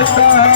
Thank you.